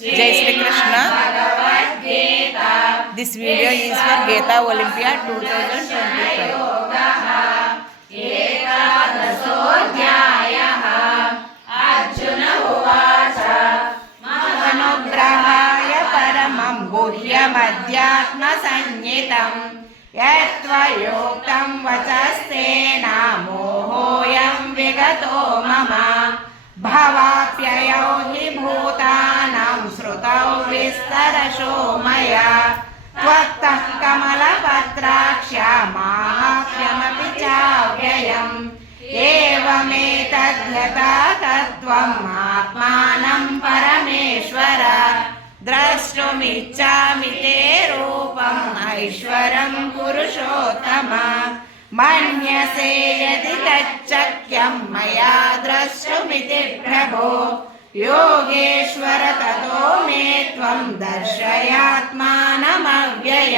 Jai Shri Krishna. This video is for Gita Olympiad 2025. अनुग्रहाय परमं गुह्यमध्यात्मसंज्ञितं यत्त्वयोक्तं वचस्तेन मोहोऽयं विगतो मम भवाप्ययौ हि भूतानां श्रुतौ विस्तरशो मया त्वत्तः कमलपत्राक्ष्या माहात्म्यमपि चाव्ययम् एवमेतद्यथा तत्त्वम् आत्मानं परमेश्वर द्रष्टुमिच्छामि ते रूपम् ऐश्वरं पुरुषोत्तम मन्यसे यदि तच्चक्यं मया द्रष्टुमिति प्रभो योगेश्वर ततो मे त्वं दर्शयात्मानमव्ययम्।